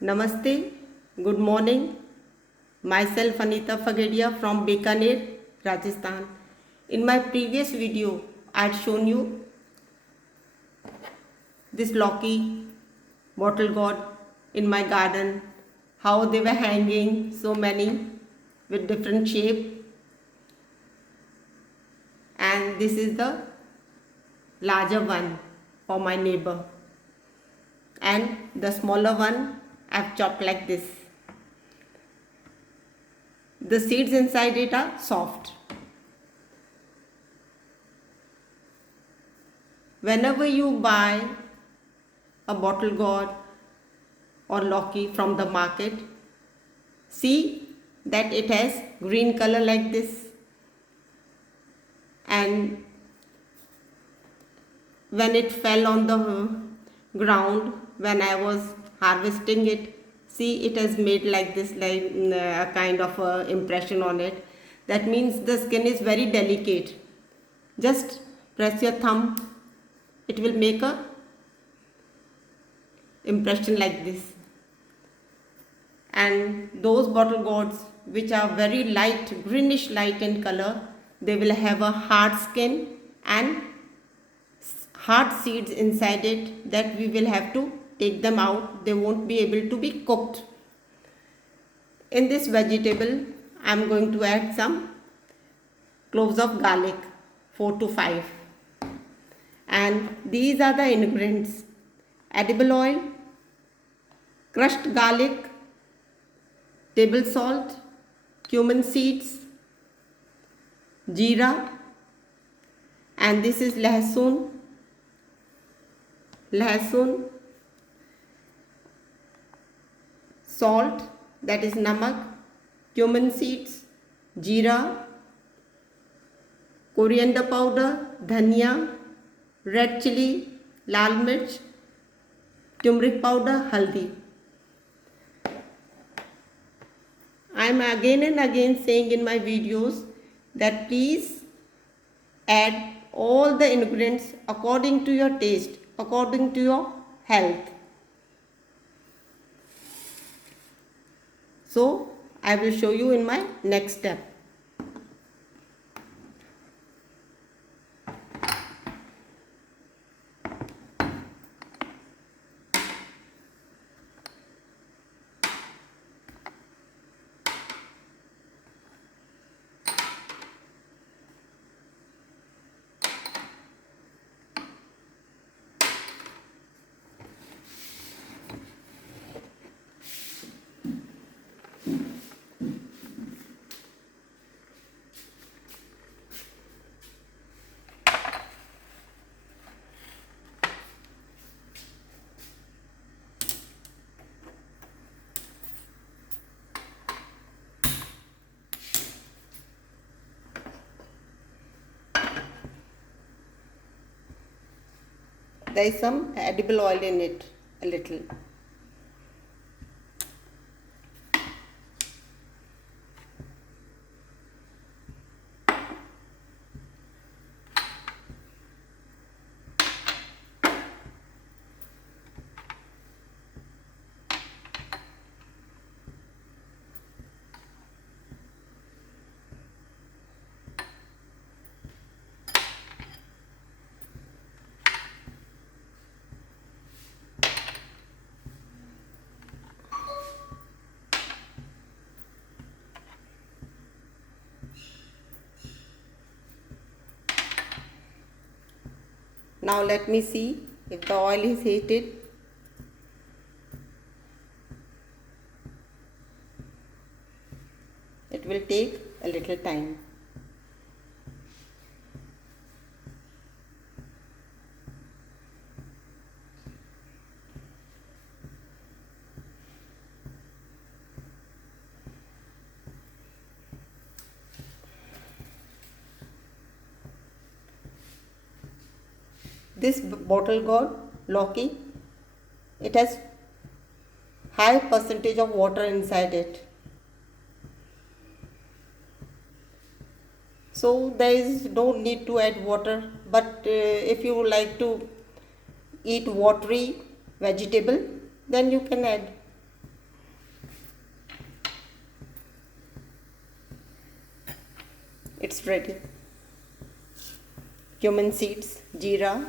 Namaste, good morning. Myself Anita Fagadia from Bikaner, Rajasthan. In my previous video, I had shown you this Loki bottle gourd in my garden, how they were hanging, so many with different shape, and this is the larger one for my neighbor, and the smaller one I've chopped like this. The seeds inside it are soft. Whenever you buy a bottle gourd or Loki from the market, see that it has green color like this, and when it fell on the ground when I was harvesting it, see it has made like this, like a kind of a impression on it. That means the skin is very delicate. Just press your thumb, it will make a impression like this. And those bottle gourds which are very light, greenish light in color, they will have a hard skin and hard seeds inside it that we will have to take them out. They won't be able to be cooked. In this vegetable, I am going to add some cloves of garlic, 4 to 5. And these are the ingredients: edible oil, crushed garlic, table salt, cumin seeds, jeera, and this is lahsun, salt, that is namak, cumin seeds, jeera, coriander powder, dhania, red chili, lal mirch, turmeric powder, haldi. I am again and again saying in my videos that please add all the ingredients according to your taste, according to your health. So I will show you in my next step. There is some edible oil in it, a little. Now let me see if the oil is heated. It will take a little time. This bottle gourd Loki, it has high percentage of water inside it. So there is no need to add water, but if you like to eat watery vegetable, then you can add. It's ready. Cumin seeds, jeera,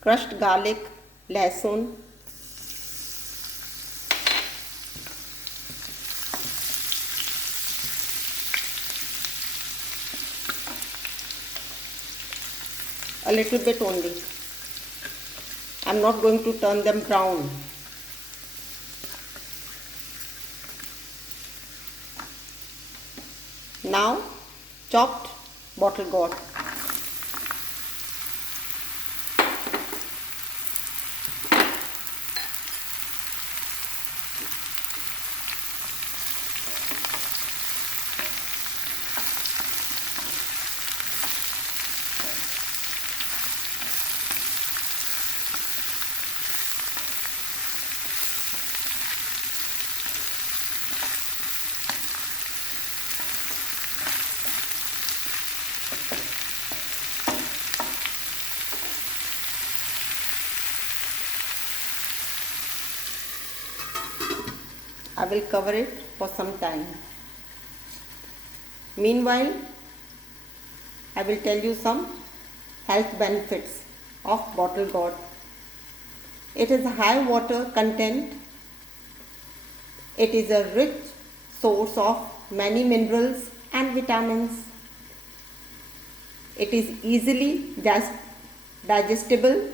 crushed garlic, lehsun, a little bit only. I'm not going to turn them brown. Now chopped bottle gourd. I will cover it for some time. Meanwhile, I will tell you some health benefits of bottle gourd. It is a high water content. It is a rich source of many minerals and vitamins. It is easily digestible.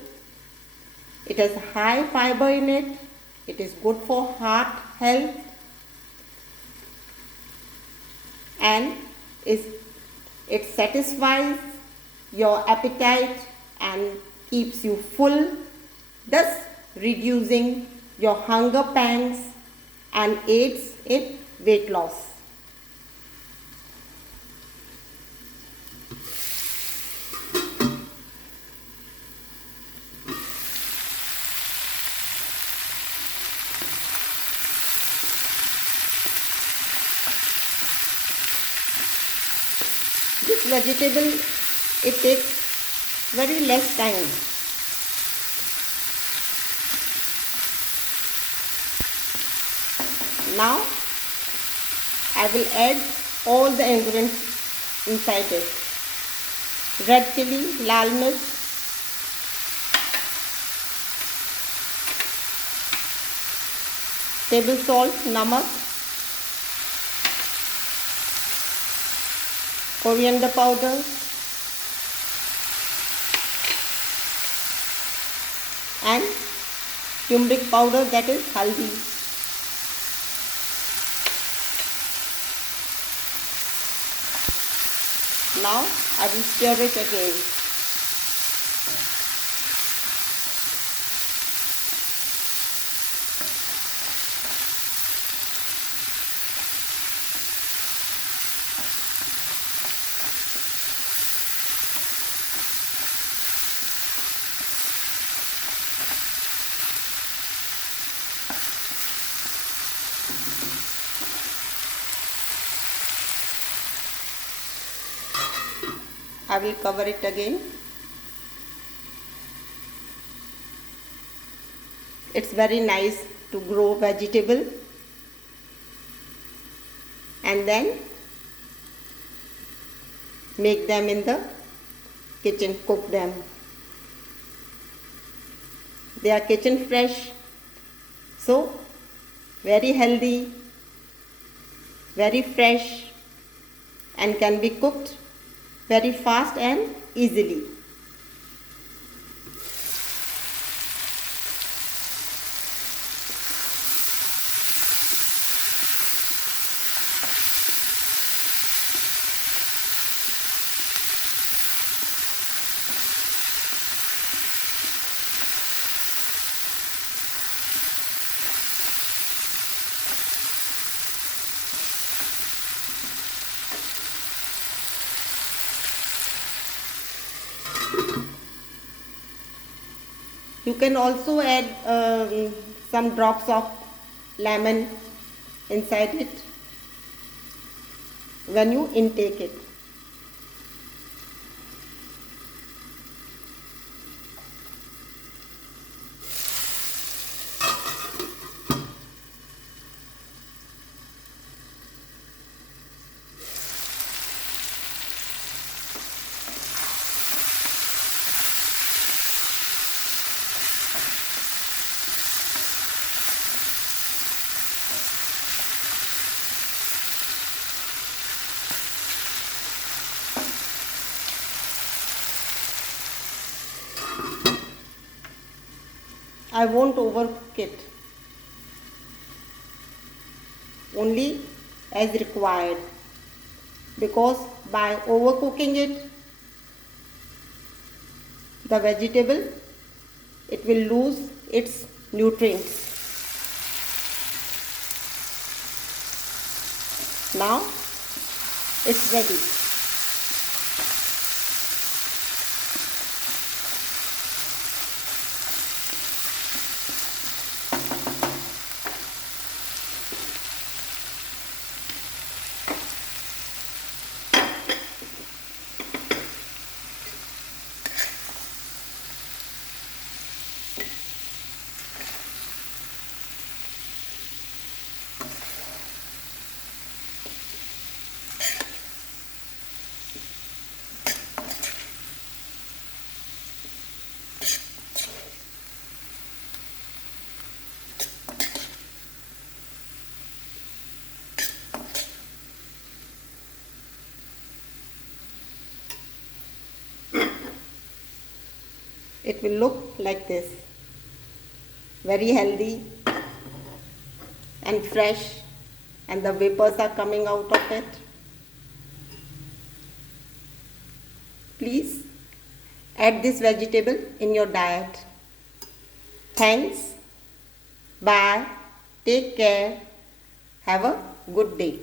It has high fiber in it. It is good for heart health and it satisfies your appetite and keeps you full, thus reducing your hunger pangs and aids in weight loss. This vegetable, it takes very less time. Now I will add all the ingredients inside it. Red chili, lal mirch, table salt, namak, coriander powder, and turmeric powder, that is haldi. Now I will stir it again. I will cover it again. It's very nice to grow vegetable and then make them in the kitchen, cook them. They are kitchen fresh, so very healthy, very fresh, and can be cooked very fast and easily. You can also add some drops of lemon inside it when you intake it. I won't overcook it, only as required, because by overcooking it, the vegetable, it will lose its nutrients. Now it's ready. It will look like this, very healthy and fresh, and the vapors are coming out of it. Please add this vegetable in your diet. Thanks. Bye. Take care. Have a good day.